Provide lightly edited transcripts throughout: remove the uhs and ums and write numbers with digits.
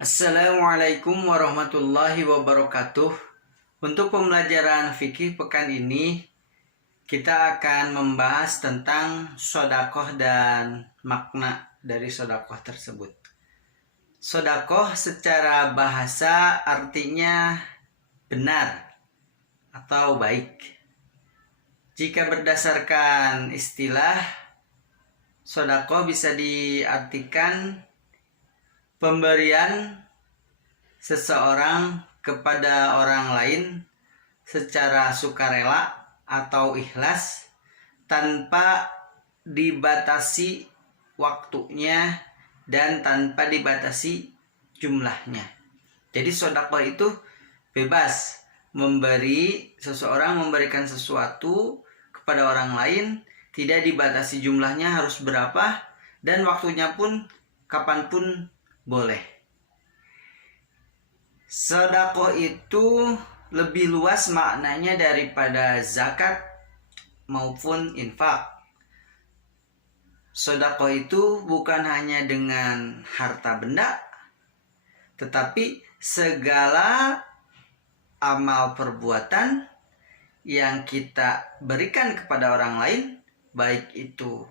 Assalamualaikum warahmatullahi wabarakatuh. Untuk pembelajaran fikih pekan ini, kita akan membahas tentang sodakoh dan makna dari sodakoh tersebut. Sodakoh secara bahasa artinya benar atau baik. Jika berdasarkan istilah, sodakoh bisa diartikan pemberian seseorang kepada orang lain secara sukarela atau ikhlas tanpa dibatasi waktunya dan tanpa dibatasi jumlahnya. Jadi sedekah itu bebas seseorang memberikan sesuatu kepada orang lain, tidak dibatasi jumlahnya harus berapa dan waktunya pun kapanpun boleh. Sedekah itu lebih luas maknanya daripada zakat maupun infak. Sedekah itu bukan hanya dengan harta benda, tetapi segala amal perbuatan yang kita berikan kepada orang lain, baik itu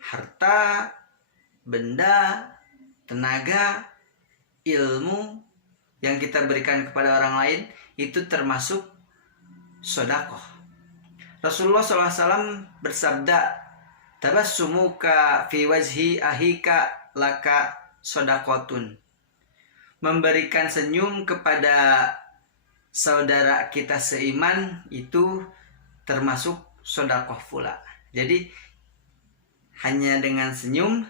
harta, benda, tenaga, ilmu yang kita berikan kepada orang lain, itu termasuk sedekah. Rasulullah SAW bersabda, tabassumuka fi wajhi ahika laka sedaqatun. Memberikan senyum kepada saudara kita seiman itu termasuk sedekah pula. Jadi hanya dengan senyum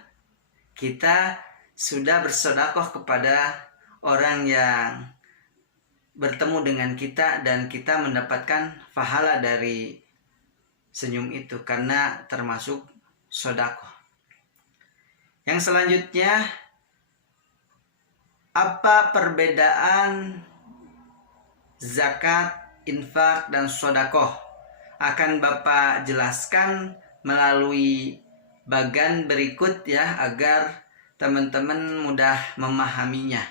kita sudah bersedekah kepada orang yang bertemu dengan kita dan kita mendapatkan pahala dari senyum itu karena termasuk sedekah. Yang selanjutnya, apa perbedaan zakat, infak, dan sedekah? Akan Bapak jelaskan melalui bagan berikut ya, agar teman-teman mudah memahaminya.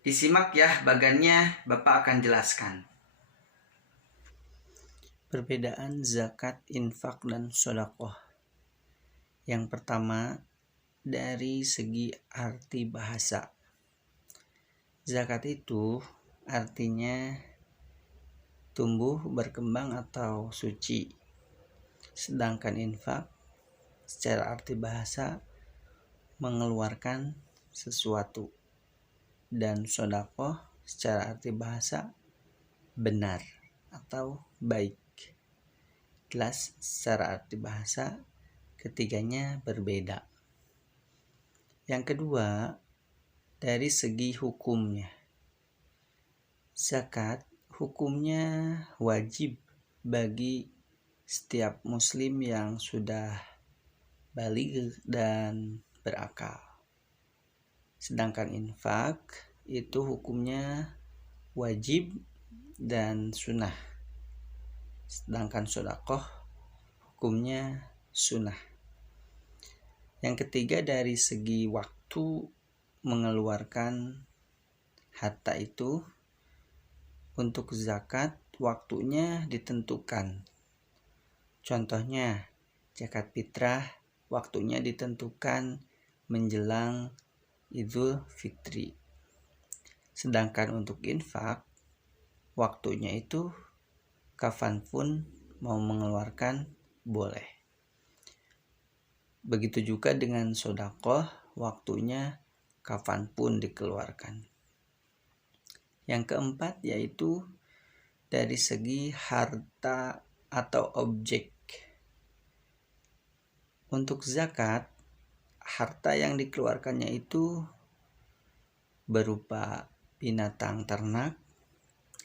Disimak ya bagannya, Bapak akan jelaskan. Perbedaan zakat, infak, dan sedekah. Yang pertama, dari segi arti bahasa. Zakat itu artinya tumbuh, berkembang, atau suci. Sedangkan infak secara arti bahasa mengeluarkan sesuatu. Dan sedekah secara arti bahasa benar atau baik. Jelas secara arti bahasa ketiganya berbeda. Yang kedua, dari segi hukumnya. Zakat hukumnya wajib bagi setiap muslim yang sudah baligh dan berakal. Sedangkan infak itu hukumnya wajib dan sunnah. Sedangkan sedekah hukumnya sunnah. Yang ketiga, dari segi waktu mengeluarkan harta itu, untuk zakat waktunya ditentukan. Contohnya zakat fitrah waktunya ditentukan menjelang Idul Fitri. Sedangkan untuk infak waktunya itu kapanpun mau mengeluarkan boleh. Begitu juga dengan sedekah, waktunya kapanpun dikeluarkan. Yang keempat yaitu dari segi harta atau objek. Untuk zakat, harta yang dikeluarkannya itu berupa binatang ternak,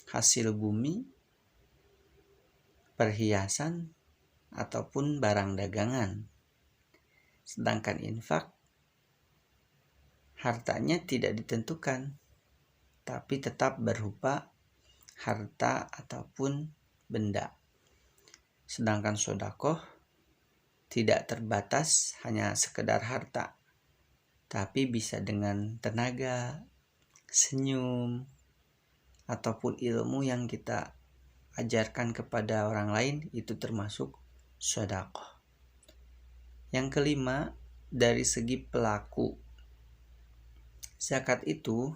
hasil bumi, perhiasan, ataupun barang dagangan. Sedangkan infak, hartanya tidak ditentukan, tapi tetap berupa harta ataupun benda. Sedangkan sedekah tidak terbatas hanya sekedar harta, tapi bisa dengan tenaga, senyum, ataupun ilmu yang kita ajarkan kepada orang lain, itu termasuk sedekah. Yang kelima, dari segi pelaku. Zakat itu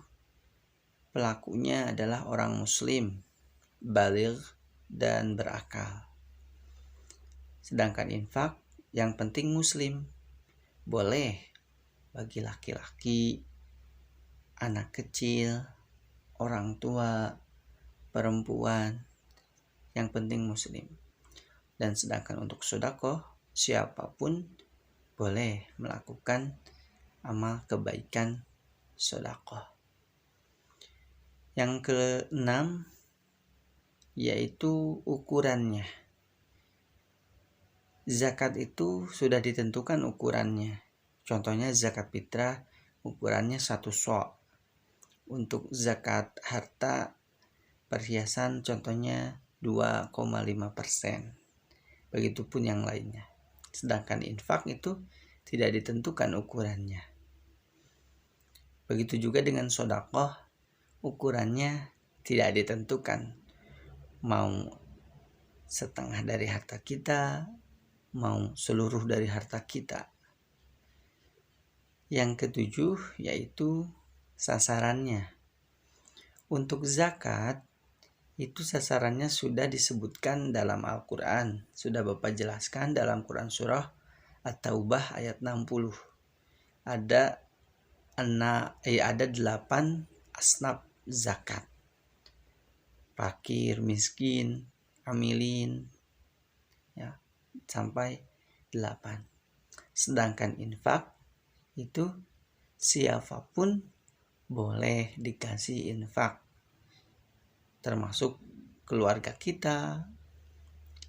pelakunya adalah orang muslim, baligh dan berakal. Sedangkan infak yang penting muslim. Boleh bagi laki-laki, anak kecil, orang tua, perempuan, yang penting muslim. Dan sedangkan untuk sedekah, siapapun boleh melakukan amal kebaikan sedekah. Yang keenam yaitu ukurannya. Zakat itu sudah ditentukan ukurannya. Contohnya zakat fitrah ukurannya 1 sok. Untuk zakat harta perhiasan contohnya 2,5%. Begitupun yang lainnya. Sedangkan infak itu tidak ditentukan ukurannya. Begitu juga dengan sedekah, ukurannya tidak ditentukan. Mau setengah dari harta kita, mau seluruh dari harta kita. Yang ketujuh yaitu sasarannya. Untuk zakat, itu sasarannya sudah disebutkan dalam Al-Quran. Sudah Bapak jelaskan dalam Quran surah At-Taubah ayat 60. Ada 8 asnaf zakat. Fakir, miskin, amilin, ya, sampai 8. Sedangkan infak itu siapapun boleh dikasih infak. Termasuk keluarga kita,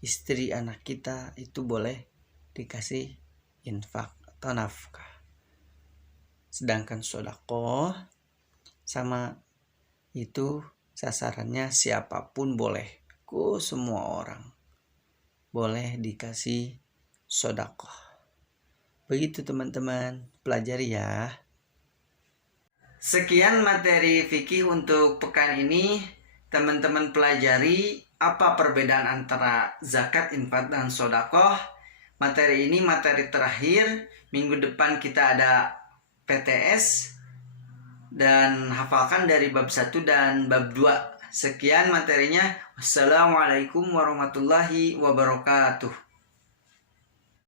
istri anak kita itu boleh dikasih infak atau nafkah. Sedangkan sedekah sama itu sasarannya siapapun boleh, semua orang boleh dikasih sedekah. Begitu teman-teman, pelajari ya. Sekian materi fikih untuk pekan ini. Teman-teman pelajari apa perbedaan antara zakat, infak, dan sedekah. Materi ini materi terakhir. Minggu depan kita ada PTS. Dan hafalkan dari bab 1 dan bab 2. Sekian materinya. Wassalamualaikum warahmatullahi wabarakatuh.